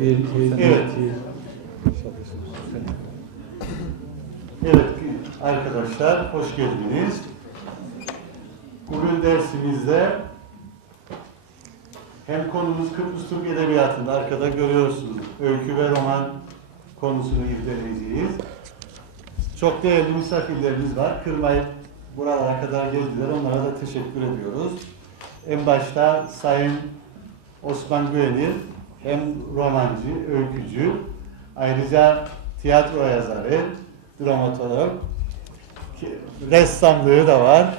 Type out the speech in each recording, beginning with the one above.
Evet. Evet arkadaşlar hoş geldiniz. Bugün dersimizde hem konumuz Kıbrıs Türk Edebiyatı'nda arkada görüyorsunuz. Öykü ve roman konusunu irdeleyeceğiz. Çok değerli misafirlerimiz var. Kırmayıp buralara kadar geldiler. Onlara da teşekkür ediyoruz. En başta Sayın Osman Güvenir hem romancı, öykücü, ayrıca tiyatro yazarı, dramatolog, ressamlığı da var.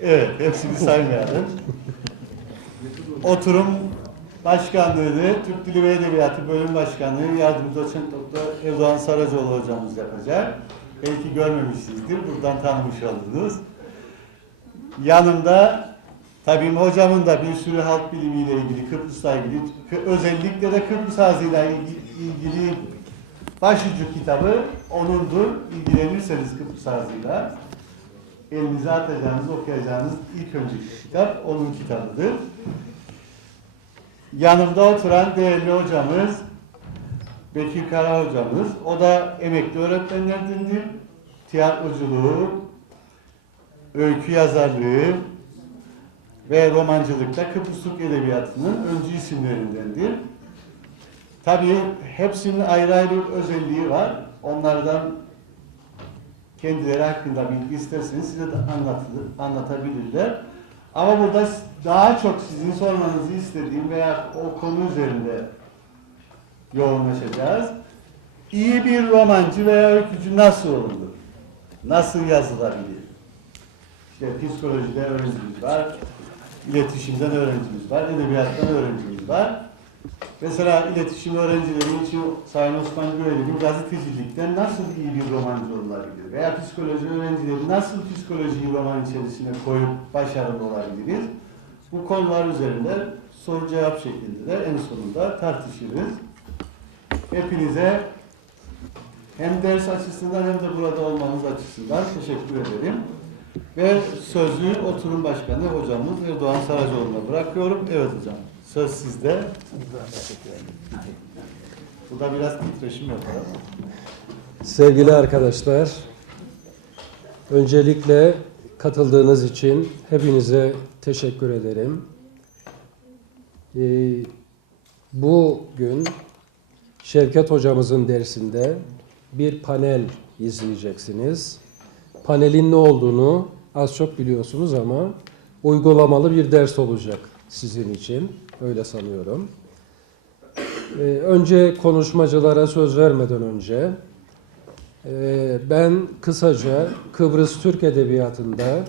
Evet, hepsini saymayalım. Oturum başkanlığını Türk Dili ve Edebiyatı Bölüm Başkanlığı Yardımcı Doçent Doktor Erdoğan Saracoğlu hocamız yapacak. Belki görmemişsinizdir, buradan tanımış oldunuz. Yanımda tabii hocamın da bir sürü halk bilimiyle ilgili, Kıbrıs'la ilgili, özellikle de Kıbrıs ağzıyla ilgi- ilgili başucu kitabı onundur. İlgilenirseniz Kıbrıs ağzıyla elinize atacağınız, okuyacağınız ilk önceki kitap onun kitabıdır. Yanımda oturan değerli hocamız Bekir Kara hocamız. O da emekli öğretmenlerdendir. Tiyatroculuğu, öykü yazarlığı ve romancılıkta Kıbrıs Türk Edebiyatı'nın öncü isimlerindendir. Tabii hepsinin ayrı ayrı özelliği var. Onlardan kendileri hakkında bilgi isterseniz size de anlatılır, anlatabilirler. Ama burada daha çok sizin sormanızı istediğim veya o konu üzerinde yoğunlaşacağız. İyi bir romancı veya öykücü nasıl olunur? Nasıl yazılabilir? İşte psikolojide öğrencimiz var, iletişimden öğrencimiz var, edebiyattan öğrencimiz var. Mesela iletişim öğrencileri için Sayın Osman Güvenlik'in gazetecilikten nasıl iyi bir romancı olabilir? Veya psikoloji öğrencileri nasıl psikolojiyi roman içerisine koyup başarılı olabiliriz? Bu konular üzerinde soru cevap şeklinde de en sonunda tartışırız. Hepinize hem ders açısından hem de burada olmanız açısından teşekkür ederim. Ve sözü oturum başkanı hocamız Erdoğan Saracoğlu'na bırakıyorum. Evet hocam, söz sizde. Bu da biraz titreşim yapar. Sevgili arkadaşlar, öncelikle katıldığınız için hepinize teşekkür ederim. Ee, bugün Şevket hocamızın dersinde bir panel izleyeceksiniz. Panelin ne olduğunu az çok biliyorsunuz ama uygulamalı bir ders olacak sizin için. Öyle sanıyorum. Ee, önce konuşmacılara söz vermeden önce e, ben kısaca Kıbrıs Türk Edebiyatı'nda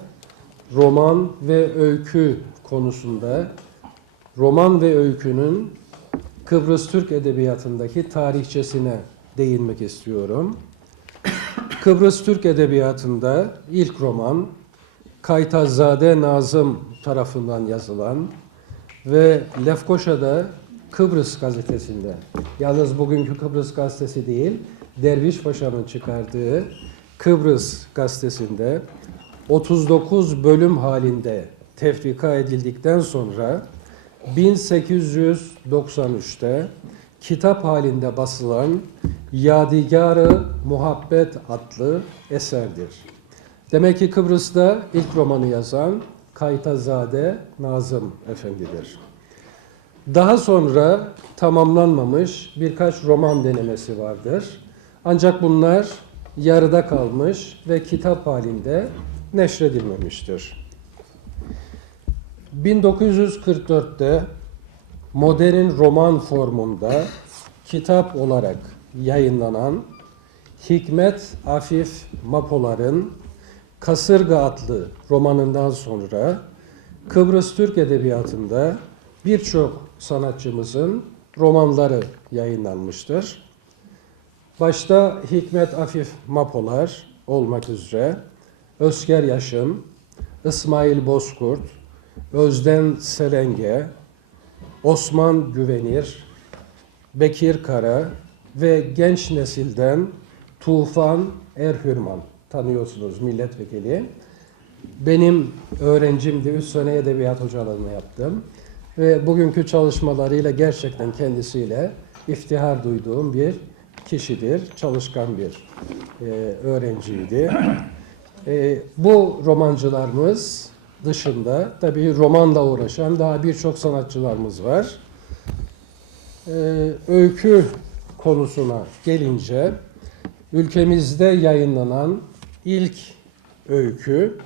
roman ve öykü konusunda roman ve öykünün Kıbrıs Türk Edebiyatı'ndaki tarihçesine değinmek istiyorum. Kıbrıs Türk Edebiyatı'nda ilk roman Kaytazade Nazım tarafından yazılan ve Lefkoşa'da Kıbrıs gazetesinde, yalnız bugünkü Kıbrıs gazetesi değil, Derviş Paşa'nın çıkardığı Kıbrıs gazetesinde 39 bölüm halinde tefrika edildikten sonra 1893'te kitap halinde basılan Yadigarı Muhabbet adlı eserdir. Demek ki Kıbrıs'ta ilk romanı yazan Kaytazade Nazım Efendi'dir. Daha sonra tamamlanmamış birkaç roman denemesi vardır. Ancak bunlar yarıda kalmış ve kitap halinde neşredilmemiştir. 1944'te modern roman formunda kitap olarak yayınlanan Hikmet Afif Mapolar'ın Kasırga adlı romanından sonra Kıbrıs Türk Edebiyatı'nda birçok sanatçımızın romanları yayınlanmıştır. Başta Hikmet Afif Mapolar olmak üzere Özker Yaşın, İsmail Bozkurt, Özden Serenge, Osman Güvenir, Bekir Kara ve genç nesilden Tufan Erhürman tanıyorsunuz milletvekili. Benim öğrencimdi, 3 sene edebiyat hocalığını yaptım. ve bugünkü çalışmalarıyla gerçekten kendisiyle iftihar duyduğum bir kişidir. Çalışkan bir e, öğrenciydi. E, bu romancılarımız dışında tabii romanla uğraşan daha birçok sanatçılarımız var. E, öykü konusuna gelince ülkemizde yayınlanan ilk öykü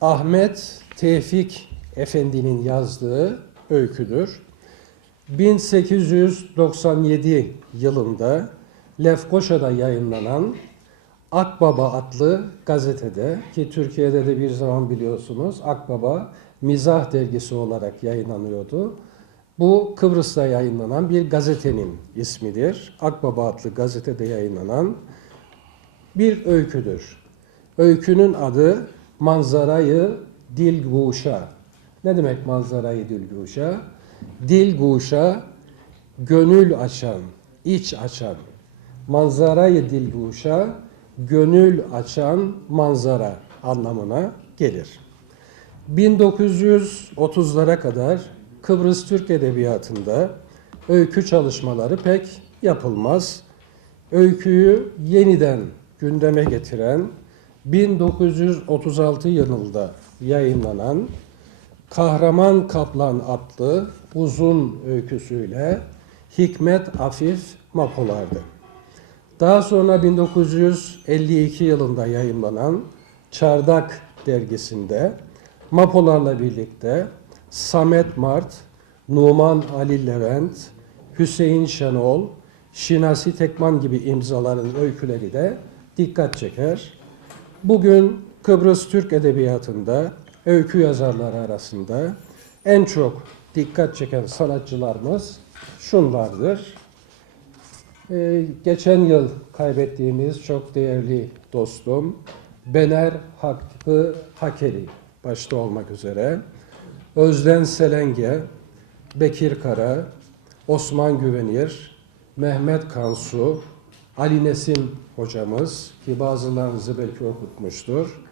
Ahmet Tevfik Efendi'nin yazdığı öyküdür. 1897 yılında Lefkoşa'da yayınlanan Akbaba adlı gazetede ki Türkiye'de de bir zaman biliyorsunuz Akbaba Mizah dergisi olarak yayınlanıyordu. Bu Kıbrıs'ta yayınlanan bir gazetenin ismidir. Akbaba adlı gazetede yayınlanan bir öyküdür. Öykünün adı Manzarayı Dilguşa. Ne demek manzarayı dilguşa? Dilguşa, gönül açan, iç açan. Manzarayı dilguşa, gönül açan manzara anlamına gelir. 1930'lara kadar Kıbrıs Türk Edebiyatı'nda öykü çalışmaları pek yapılmaz. Öyküyü yeniden gündeme getiren 1936 yılında yayınlanan Kahraman Kaplan adlı uzun öyküsüyle Hikmet Afif Mapolar'dı. Daha sonra 1952 yılında yayınlanan Çardak dergisinde Mapolarla birlikte Samet Mart, Numan Ali Levent, Hüseyin Şenol, Şinasi Tekman gibi imzaların öyküleri de dikkat çeker. Bugün Kıbrıs Türk Edebiyatı'nda öykü yazarları arasında en çok dikkat çeken sanatçılarımız şunlardır. Ee, geçen yıl kaybettiğimiz çok değerli dostum Bener Hakkı Hakeli başta olmak üzere Özden Selenge, Bekir Kara, Osman Güvenir, Mehmet Kansu, Ali Nesim hocamız ki bazılarınızı belki okutmuştur.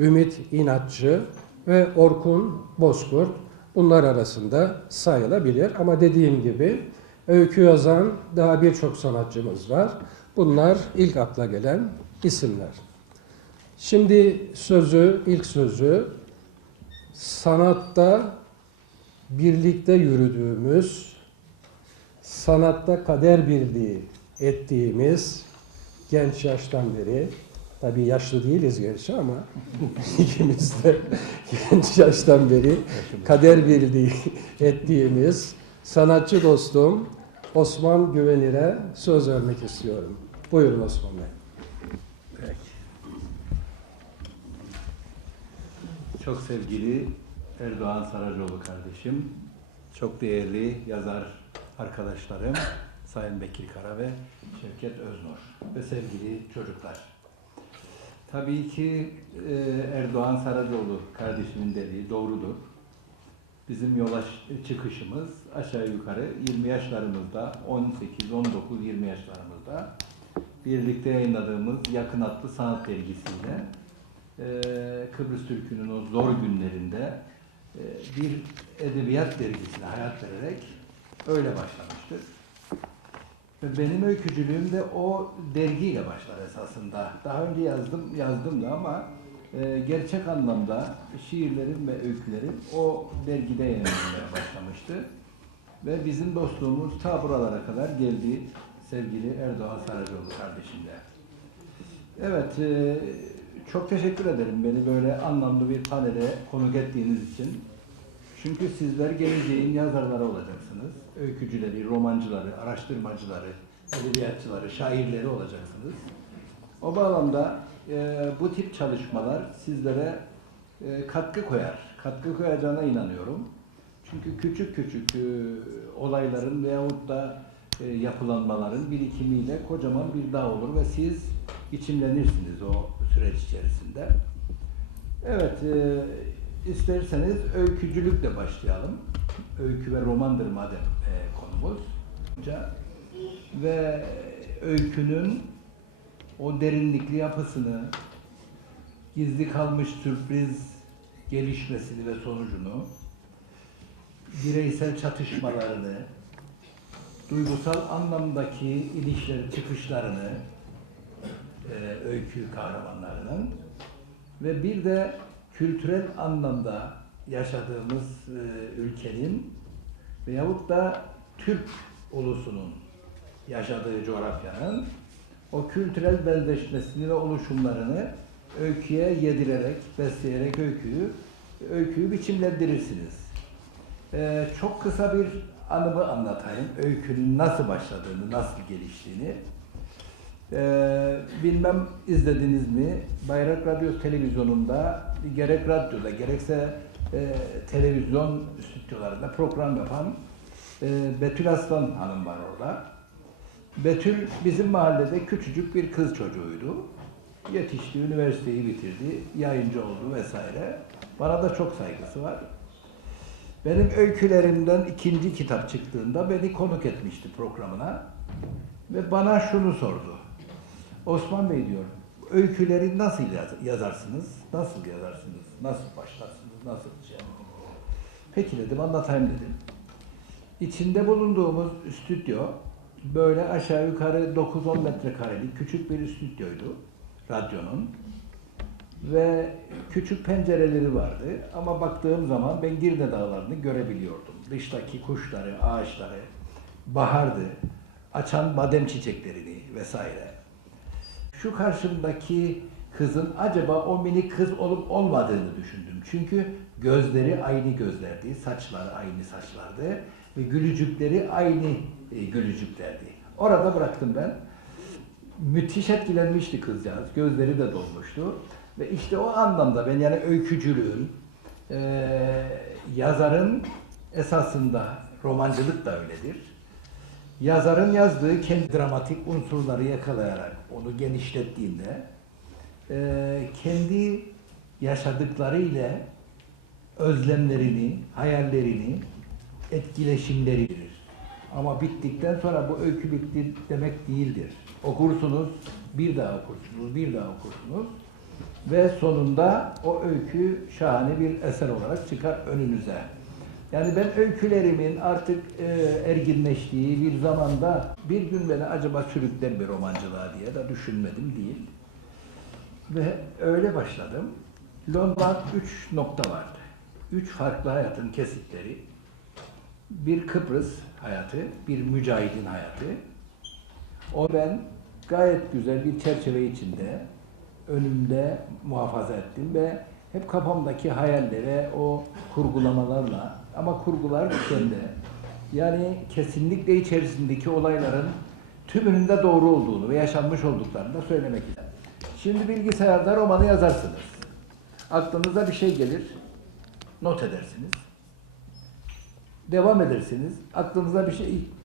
Ümit İnatçı ve Orkun Bozkurt bunlar arasında sayılabilir. Ama dediğim gibi öykü yazan daha birçok sanatçımız var. Bunlar ilk akla gelen isimler. Şimdi sözü, ilk sözü sanatta birlikte yürüdüğümüz, sanatta kader birliği ettiğimiz genç yaştan beri, tabii yaşlı değiliz gerçi ama ikimiz de genç yaştan beri kader birliği ettiğimiz sanatçı dostum Osman Güvenir'e söz vermek istiyorum. Buyurun Osman Bey. Çok sevgili Erdoğan Saracoğlu kardeşim, çok değerli yazar arkadaşlarım, Sayın Bekir Kara ve Şevket Öznur ve sevgili çocuklar. Tabii ki e, Erdoğan Saracoğlu kardeşimin dediği doğrudur. Bizim yola çıkışımız aşağı yukarı 20 yaşlarımızda, 18, 19, 20 yaşlarımızda birlikte yayınladığımız Yakın adlı sanat dergisiyle e, Kıbrıs Türk'ünün o zor günlerinde e, bir edebiyat dergisine hayat vererek öyle başlamıştır. Ve benim öykücülüğüm de o dergiyle başlar esasında. Daha önce yazdım, yazdım da ama e, gerçek anlamda şiirlerim ve öykülerim o dergide yayınlanmaya başlamıştı. Ve bizim dostluğumuz ta buralara kadar geldi sevgili Erdoğan Saracoğlu kardeşimle. Evet, e, çok teşekkür ederim beni böyle anlamlı bir panele konuk ettiğiniz için. Çünkü sizler geleceğin yazarları olacaksınız. Öykücüleri, romancıları, araştırmacıları, edebiyatçıları, şairleri olacaksınız. O bağlamda e, bu tip çalışmalar sizlere e, katkı koyar. Katkı koyacağına inanıyorum. Çünkü küçük küçük e, olayların veyahut da e, yapılanmaların birikimiyle kocaman bir dağ olur ve siz içimlenirsiniz o süreç içerisinde. Evet, e, isterseniz öykücülükle başlayalım. Öykü ve romandır madem e, konumuz. Ve öykünün o derinlikli yapısını, gizli kalmış sürpriz gelişmesini ve sonucunu bireysel çatışmalarını, duygusal anlamdaki ilişkilerin çıkışlarını, e, öykü kahramanlarının ve bir de kültürel anlamda yaşadığımız e, ülkenin veyahut da Türk ulusunun yaşadığı coğrafyanın o kültürel benzeşmesini ve oluşumlarını öyküye yedirerek, besleyerek öyküyü, öyküyü biçimlendirirsiniz. Ee, çok kısa bir anımı anlatayım. Öykünün nasıl başladığını, nasıl geliştiğini. Ee, bilmem izlediniz mi? Bayrak Radyo Televizyonu'nda gerek radyoda gerekse e, televizyon stüdyolarında program yapan e, Betül Aslan Hanım var orada. Betül bizim mahallede küçücük bir kız çocuğuydu. Yetişti, üniversiteyi bitirdi, yayıncı oldu vesaire. Bana da çok saygısı var. Benim öykülerimden ikinci kitap çıktığında beni konuk etmişti programına. Ve bana şunu sordu. Osman Bey diyor, öyküleri nasıl yaz- yazarsınız? Nasıl yazarsınız? Nasıl başlarsınız? Nasıl şey? Peki dedim, anlatayım dedim. İçinde bulunduğumuz stüdyo böyle aşağı yukarı 9-10 metrekarelik küçük bir stüdyoydu radyonun ve küçük pencereleri vardı ama baktığım zaman ben Girne dağlarını görebiliyordum. Dıştaki kuşları, ağaçları, bahardı, açan badem çiçeklerini vesaire. Şu karşımdaki kızın acaba o minik kız olup olmadığını düşündüm. Çünkü gözleri aynı gözlerdi, saçları aynı saçlardı gülücükleri aynı e, gülücüklerdi. Orada bıraktım ben. Müthiş etkilenmişti kızcağız. Gözleri de dolmuştu. Ve işte o anlamda ben yani öykücülüğün, e, yazarın esasında romancılık da öyledir. Yazarın yazdığı kendi dramatik unsurları yakalayarak onu genişlettiğinde e, kendi yaşadıkları ile özlemlerini, hayallerini, etkileşimleri verir. Ama bittikten sonra bu öykü bitti demek değildir. Okursunuz, bir daha okursunuz, bir daha okursunuz ve sonunda o öykü şahane bir eser olarak çıkar önünüze. Yani ben öykülerimin artık e, erginleştiği bir zamanda bir gün beni acaba sürükler bir romancılığa diye de düşünmedim değil. Ve öyle başladım. Londra'da üç nokta vardı. Üç farklı hayatın kesitleri. Bir Kıbrıs hayatı, bir mücahidin hayatı. O ben gayet güzel bir çerçeve içinde önümde muhafaza ettim ve hep kafamdaki hayallere, o kurgulamalarla ama kurgular kendi. Yani kesinlikle içerisindeki olayların tümünün de doğru olduğunu ve yaşanmış olduklarını da söylemek istedim. Şimdi bilgisayarda romanı yazarsınız. Aklınıza bir şey gelir, not edersiniz. Devam edersiniz. Aklınıza bir şey